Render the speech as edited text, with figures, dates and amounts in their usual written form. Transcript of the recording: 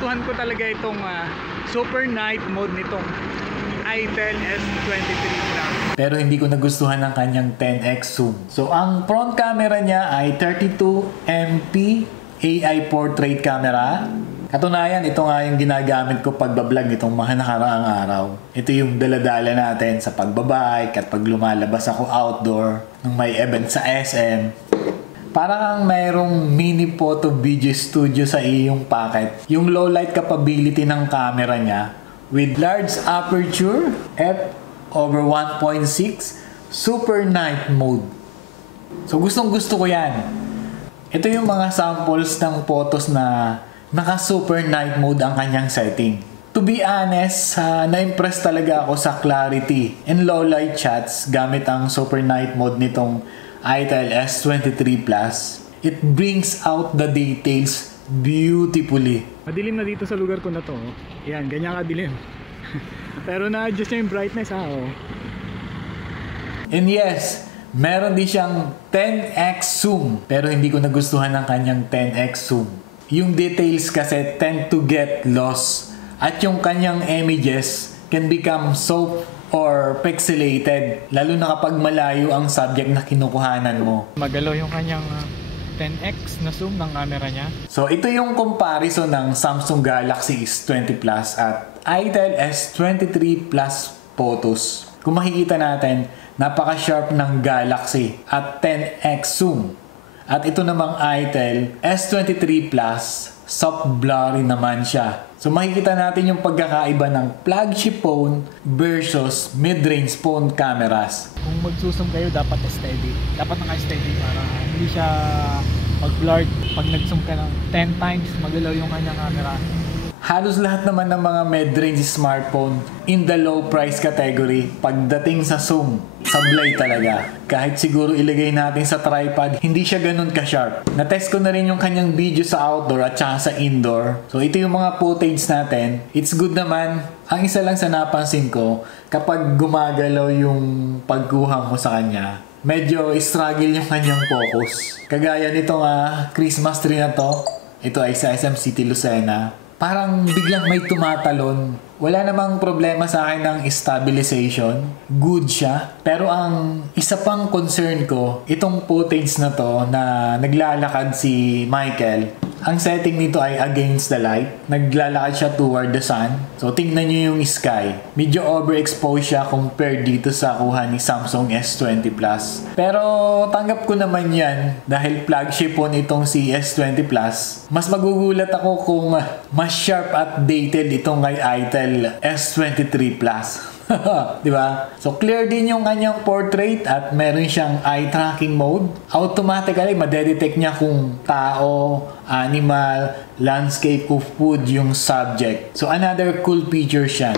nagustuhan ko talaga itong super night mode nitong Itel S23 Plus. Pero hindi ko nagustuhan ang kanyang 10x zoom. So ang front camera niya ay 32MP AI portrait camera. Katunayan, ito nga yung ginagamit ko pagbablog nitong mga nakaraang araw. Ito yung daladala natin sa pagbabike at pag lumalabas ako outdoor nung may event sa SM. Para kang mayroong mini photo video studio sa iyong pocket. Yung low light capability ng camera niya with large aperture f/1.6 super night mode. So gustong gusto ko yan. Ito yung mga samples ng photos na naka super night mode ang kanyang setting. To be honest, na-impress talaga ako sa clarity and low light shots gamit ang super night mode nitong Itel S23 Plus. It brings out the details beautifully. Madilim na dito sa lugar ko na to. Yan, ganyan kadilim. Pero na-adjust niya yung brightness oh. And yes, meron din siyang 10x zoom. Pero hindi ko nagustuhan ang kanyang 10x zoom. Yung details kasi tend to get lost. At yung kanyang images can become soft or pixelated, lalo na kapag malayo ang subject na kinukuhanan mo. Magalaw yung kanyang 10x na zoom ng camera niya. So ito yung comparison ng Samsung Galaxy S20 Plus at Itel S23 Plus photos. Kung makikita natin, napaka-sharp ng Galaxy at 10x zoom. At ito namang Itel S23 Plus, soft blurry naman siya. So makikita natin yung pagkakaiba ng flagship phone versus mid-range phone cameras. Kung mag-zoom kayo, dapat steady. Dapat naka-steady para hindi siya mag-blurred. Pag nag-zoom ka ng 10 times, magalaw yung kanyang camera. Halos lahat naman ng mga mid-range smartphone in the low price category, pagdating sa zoom, sablay talaga. Kahit siguro ilagay natin sa tripod, hindi siya ganun ka-sharp. Na-test ko na rin yung kanyang video sa outdoor at saka sa indoor. So ito yung mga footage natin. It's good naman. Ang isa lang sa napansin ko, kapag gumagalaw yung pagkuha mo sa kanya, medyo struggle yung kanyang focus. Kagaya nitong Christmas tree na to, ito ay sa SM City Lucena. Parang biglang may tumatalon. Wala namang problema sa akin ng stabilization. Good siya. Pero ang isa pang concern ko, itong footage na to na naglalakad si Michael, ang setting nito ay against the light. Naglalakad siya toward the sun. So tingnan nyo yung sky. Medyo overexposed siya compared dito sa kuha ni Samsung S20 Plus. Pero tanggap ko naman yan dahil flagship phone itong si S20 Plus. Mas magugulat ako kung mas sharp at dated itong kay Itel S23 Plus. Diba? So clear din yung kanyang portrait at meron siyang eye tracking mode. Automatically madedetect niya kung tao, animal, landscape o food yung subject. So another cool feature siya.